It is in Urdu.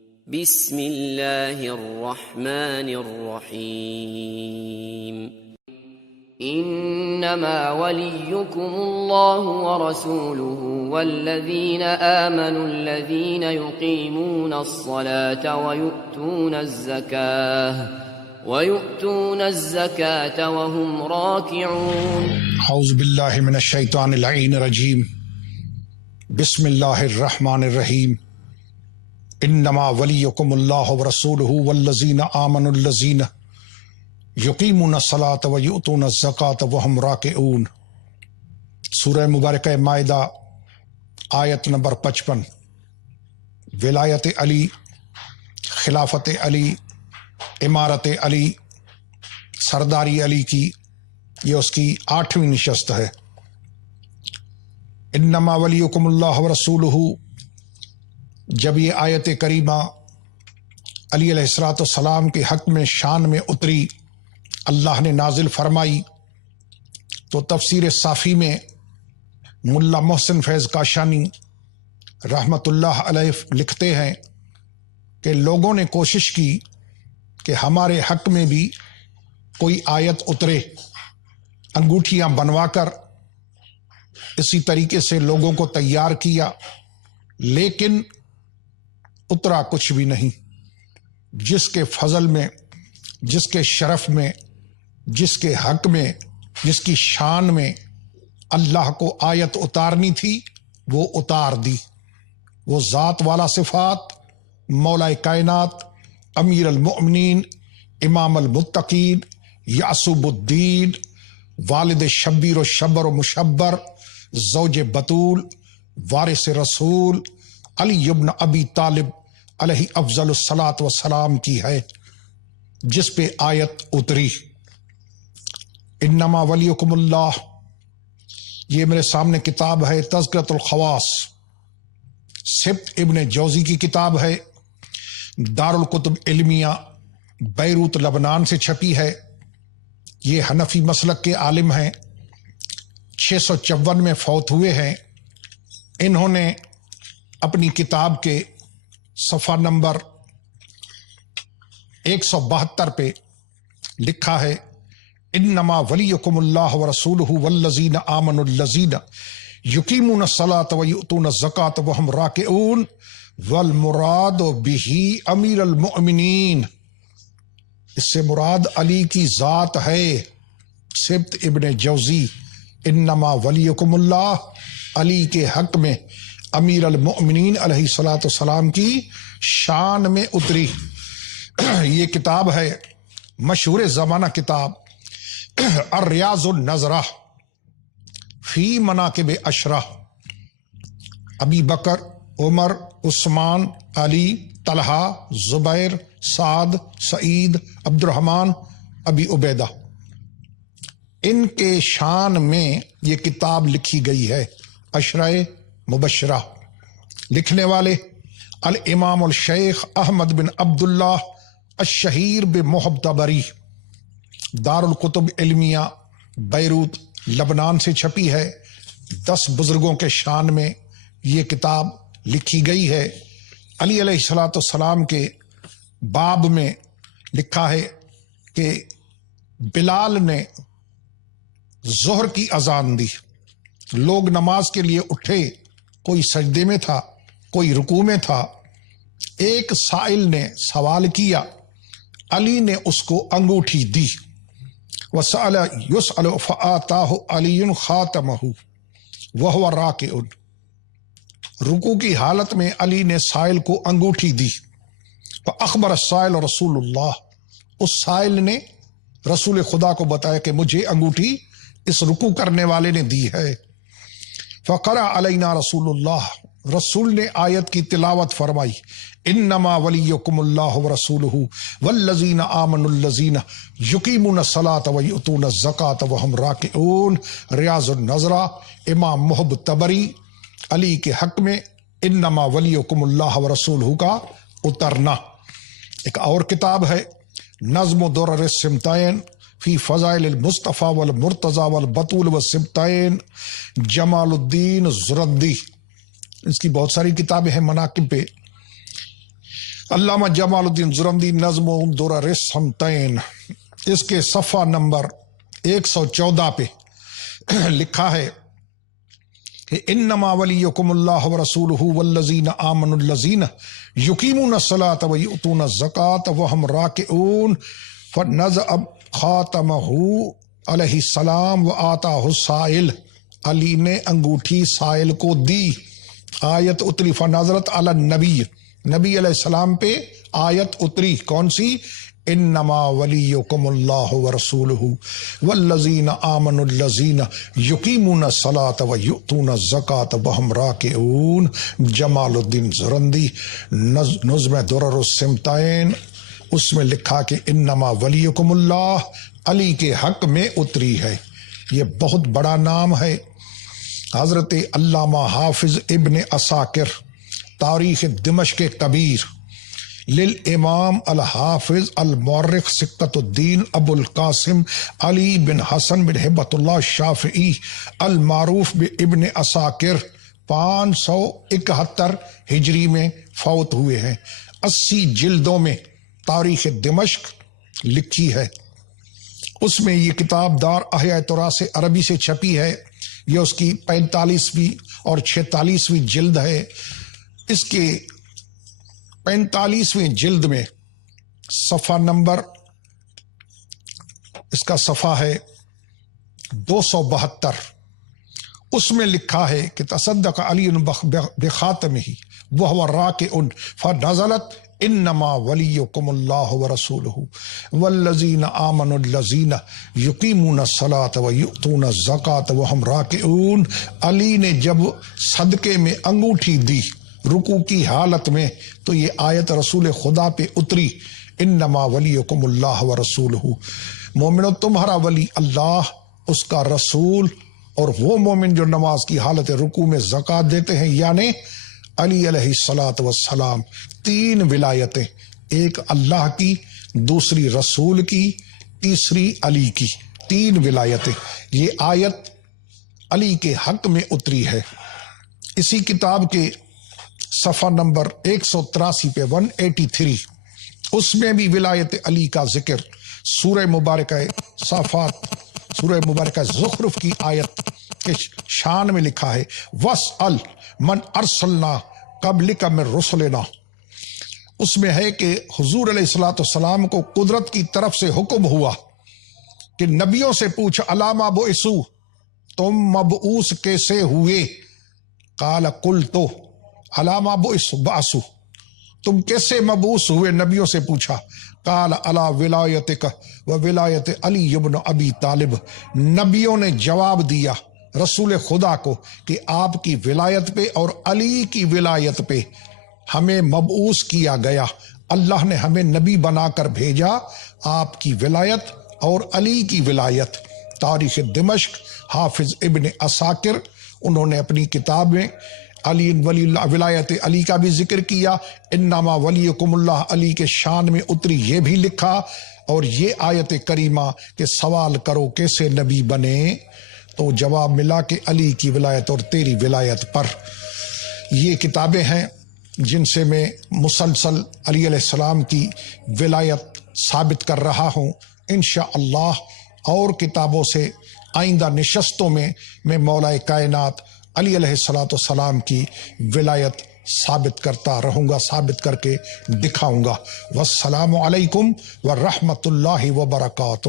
بسم اللہ الرحمن الرحیم انما ولیکم اللہ ورسولہ والذین آمنوا الذین یقیمون الصلاة ویؤتون الزکاة وهم راکعون۔ اعوذ باللہ من الشیطان اللعین الرجیم، بسم اللہ الرحمن الرحیم۔ انما ولیکم اللہ ورسولہ والذین آمنوا الذین یقیمون الصلاة ویؤتون الزکاة وهم راکعون۔ سورہ مبارکہ مائدہ آیت نمبر 55۔ ولایت علی، خلافت علی، امارت علی، سرداری علی کی یہ اس کی 8ویں نشست ہے۔ انما ولیکم اللہ ورسولہ، جب یہ آیت کریمہ علی علیہ السلام کے حق میں شان میں اتری، اللہ نے نازل فرمائی، تو تفسیر صافی میں ملا محسن فیض کاشانی رحمت اللہ علیہ لکھتے ہیں کہ لوگوں نے کوشش کی کہ ہمارے حق میں بھی کوئی آیت اترے، انگوٹھیاں بنوا کر اسی طریقے سے لوگوں کو تیار کیا، لیکن اترا کچھ بھی نہیں۔ جس کے فضل میں، جس کے شرف میں، جس کے حق میں، جس کی شان میں اللہ کو آیت اتارنی تھی وہ اتار دی۔ وہ ذات والا صفات، مولا کائنات، امیر المؤمنین، امام المتقین، یعصب الدین، والد شبیر و شبر و مشبر، زوج بطول، وارث رسول علی ابن ابی طالب علیہ افضل الصلاۃ والسلام کی ہے، جس پہ آیت اتری۔ انما ولیکم اللہ، یہ میرے سامنے کتاب ہے تذکرۃ الخواص، سبت ابن جوزی کی کتاب ہے، دارالکتب علمیہ بیروت لبنان سے چھپی ہے۔ یہ حنفی مسلک کے عالم ہیں، 654 میں فوت ہوئے ہیں۔ انہوں نے اپنی کتاب کے صفحہ نمبر 172 پہ لکھا ہے، انما ولیکم اللہ ورسولہ والذین آمنوا الذین یقیمون الصلاة ویؤتون الزکاة وهم راکعون والمراد بہ امیر المؤمنین۔ اس سے مراد علی کی ذات ہے۔ سبت ابن جوزی، انما ولیکم اللہ، علی کے حق میں امیر المؤمنین علیہ الصلاۃ والسلام کی شان میں اتری۔ یہ کتاب ہے مشہور زمانہ کتاب الریاض النظرہ فی مناقب عشرہ، ابی بکر، عمر، عثمان، علی، طلحہ، زبیر، سعد، سعید، عبد الرحمن، ابی عبیدہ، ان کے شان میں یہ کتاب لکھی گئی ہے۔ عشرہ مبشرہ، لکھنے والے الامام الشیخ احمد بن عبداللہ الشہیر بمحتبری، دارالکتب علمیہ بیروت لبنان سے چھپی ہے۔ 10 بزرگوں کے شان میں یہ کتاب لکھی گئی ہے۔ علی علیہ السلام کے باب میں لکھا ہے کہ بلال نے ظہر کی اذان دی، لوگ نماز کے لیے اٹھے، کوئی سجدے میں تھا، کوئی رکوع میں تھا۔ ایک سائل نے سوال کیا، علی نے اس کو انگوٹھی دی، وسأل یسأل فآتاہ علی خاتمہ وہو راکع، رکوع کی حالت میں علی نے سائل کو انگوٹھی دی۔ فاخبر السائل رسول اللہ، اس سائل نے رسول خدا کو بتایا کہ مجھے انگوٹھی اس رکوع کرنے والے نے دی ہے۔ فقرأ علینا رسول اللہ، رسول نے آیت کی تلاوت فرمائی، انما ولیکم اللہ ورسولہ والذین آمنوا الذین یقیمون الصلاة ویؤتون الزکاة وهم راکعون۔ ریاض النظرہ، امام محب تبری، علی کے حق میں انما ولیکم اللہ ورسولہ کا اترنا۔ ایک اور کتاب ہے نظم درر السمتین فی فضائل المصطفیٰ والمرتضیٰ والبطول والسبتین، جمال الدین زردی۔ اس کی بہت ساری کتابیں ہیں مناقب پہ۔ علامہ جمال الدین زرندی نظم و درر السمتین، اس کے صفحہ نمبر 114 پہ لکھا ہے کہ انما ولیکم اللہ ورسولہ والذین آمنوا الذین یقیمون الصلاۃ ویؤتون الزکاۃ وہم راکعون فنزع خاتمہ علیہ السلام وآتاہ السائل، علی نے انگوٹھی سائل کو دی، آیت اتری فنظرت علی النبی، نبی علیہ السلام پہ آیت اتری کون سی؟ انما ولیکم اللہ ورسولہ والذین آمنوا الذین یقیمون الصلاۃ ویؤتون الزکاۃ وہم راکعون۔ جمال الدین زرندی نظم درر السمتین، اس میں لکھا کہ انما ولیکم اللہ علی کے حق میں اتری ہے۔ یہ بہت بڑا نام ہے۔ حضرت علامہ حافظ ابن عساکر تاریخ دمشق کبیر للامام الحافظ المورخ سکۃ الدین ابو القاسم علی بن حسن بن ہبۃ اللہ شافعی المعروف بابن عساکر 571 ہجری میں فوت ہوئے ہیں۔ 80 جلدوں میں تاریخ دمشق لکھی ہے۔ اس میں یہ کتاب دار احیاء تراث عربی سے چھپی ہے۔ یہ اس کی 45ویں اور 46ویں جلد ہے۔ اس کے 45ویں جلد میں صفحہ نمبر، اس کا صفحہ ہے 272، اس میں لکھا ہے کہ تصدق علی بخاتمہ وہو راکع فنزلت انما ولیکم اللہ ورسولہ والذین آمنوا الذین یقیمون الصلاۃ ویؤتون الزکاۃ وہم راکعون۔ علی نے جب صدقے میں انگوٹھی دی رکوع کی حالت میں تو یہ آیت رسول خدا پہ اتری، انما ولیکم اللہ ورسولہ، مومنو تمہارا ولی اللہ، اس کا رسول، اور وہ مومن جو نماز کی حالت رکوع میں زکوٰۃ دیتے ہیں، یعنی علی علیہ الصلاۃ والسلام۔ 3 ولایتیں، ایک اللہ کی، دوسری رسول کی، تیسری علی کی، 3 ولایتیں۔ یہ آیت علی کے حق میں اتری ہے۔ اسی کتاب کے صفحہ نمبر 183 پہ 183، اس میں بھی ولایت علی کا ذکر سورہ مبارکہ صافات، سورہ مبارکہ زخرف کی آیت کے شان میں لکھا ہے وَاسْأَلْ مَنْ أَرْسَلْنَا قَبْلِكَ مِنْ رُسُلِنَا۔ اس میں ہے کہ حضور علیہ الصلوۃ والسلام کو قدرت کی طرف سے حکم ہوا کہ نبیوں سے پوچھ علامہ بعثو، تم مبعوث کیسے ہوئے؟ قال قلت علامہ بعثو، تم کیسے مبعوث ہوئے؟ نبیوں سے پوچھا۔ قال علی ولایتک و ولایت علی بن ابی طالب، نبیوں نے جواب دیا رسول خدا کو کہ آپ کی ولایت پہ اور علی کی ولایت پہ ہمیں مبعوث کیا گیا، اللہ نے ہمیں نبی بنا کر بھیجا، آپ کی ولایت اور علی کی ولایت۔ تاریخ دمشق حافظ ابن عساکر، انہوں نے اپنی کتاب میں علی ولی اللہ، ولایت علی کا بھی ذکر کیا، انما ولیکم اللہ علی کے شان میں اتری یہ بھی لکھا، اور یہ آیت کریمہ کہ سوال کرو کیسے نبی بنے، تو جواب ملا کہ علی کی ولایت اور تیری ولایت پر۔ یہ کتابیں ہیں جن سے میں مسلسل علی علیہ السلام کی ولایت ثابت کر رہا ہوں۔ انشاءاللہ اور کتابوں سے آئندہ نشستوں میں مولا کائنات علی علیہ السلام کی ولایت ثابت کرتا رہوں گا، ثابت کر کے دکھاؤں گا۔ والسلام علیکم ورحمۃ اللہ وبرکاتہ۔